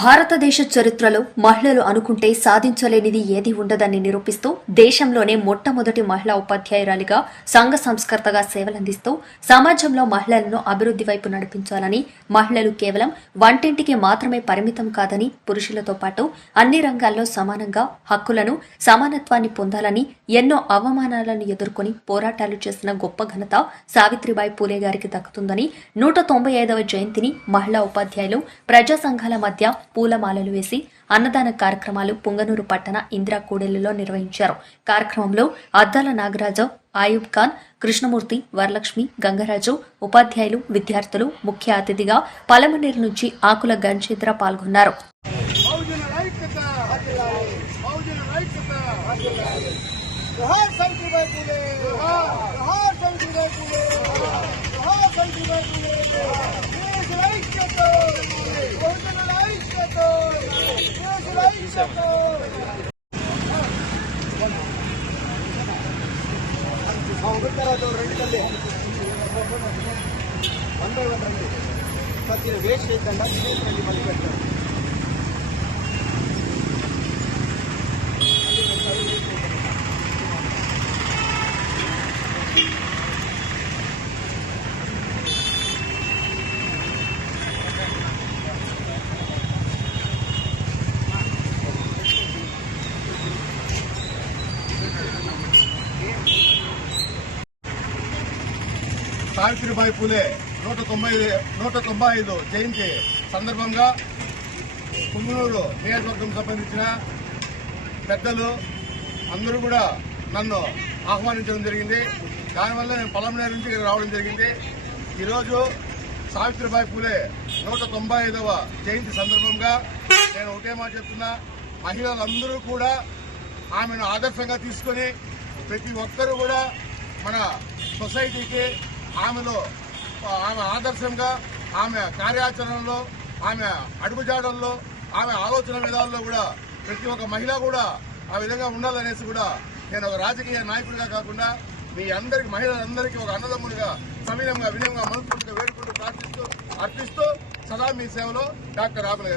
భారతదేశ చరిత్రలో మహిళలు అనుకుంటే సాధించలేనిది ఏదీ ఉండదని నిరూపిస్తూ దేశంలోనే మొట్టమొదటి మహిళా ఉపాధ్యాయురాలిగా సంఘ సంస్కర్తగా సేవలందిస్తూ సమాజంలో మహిళలను అభివృద్ధి వైపు నడిపించాలని, మహిళలు కేవలం వంటింటికి మాత్రమే పరిమితం కాదని, పురుషులతో పాటు అన్ని రంగాల్లో సమానంగా హక్కులను, సమానత్వాన్ని పొందాలని ఎన్నో అవమానాలను ఎదుర్కొని పోరాటాలు చేసిన గొప్ప ఘనత సావిత్రిబాయి పూలే గారికి దక్కుతుందని 195వ జయంతిని మహిళా ఉపాధ్యాయులు ప్రజా సంఘాల మధ్య పూలమాలలు వేసి అన్నదాన కార్యక్రమాలు పుంగనూరు పట్టణ ఇందిరా కూడలిలో నిర్వహించారు. కార్యక్రమంలో అద్దాల నాగరాజు, ఆయూబ్ ఖాన్, కృష్ణమూర్తి, వరలక్ష్మి, గంగరాజు, ఉపాధ్యాయులు, విద్యార్థులు ముఖ్య అతిథిగా పలమనేరు నుంచి ఆకుల గంజేంద్ర పాల్గొన్నారు. వేస్ట్ చేయకుండా మళ్ళీ పెట్టారు. సావిత్రిబాయి పూలే 195 జయంతి సందర్భంగా పుంగనూరు నియోజకవర్గం సంబంధించిన పెద్దలు అందరూ కూడా నన్ను ఆహ్వానించడం జరిగింది. దానివల్ల నేను పలమనేరు నుంచి ఇక్కడ రావడం జరిగింది. ఈరోజు సావిత్రిబాయి పూలే 195వ జయంతి సందర్భంగా నేను ఒకటే మాట చెప్తున్నా, మహిళలందరూ కూడా ఆమెను ఆదర్శంగా తీసుకొని ప్రతి ఒక్కరూ కూడా మన సొసైటీకి ఆమె ఆదర్శంగా, ఆమె కార్యాచరణలో, ఆమె అడుగుజాడల్లో, ఆమె ఆలోచన విధాల్లో కూడా ప్రతి ఒక్క మహిళ కూడా ఆ విధంగా ఉండాలనేసి కూడా నేను ఒక రాజకీయ నాయకుడిగా కాకుండా మీ అందరికి, మహిళలందరికీ ఒక అన్నదమ్ముడిగా సవినంగా, వినయంగా, మనస్ఫూర్తిగా వేడుకుంటూ, ప్రార్థిస్తూ, అర్పిస్తూ సదా మీ సేవలో డాక్టర్ ఆకుల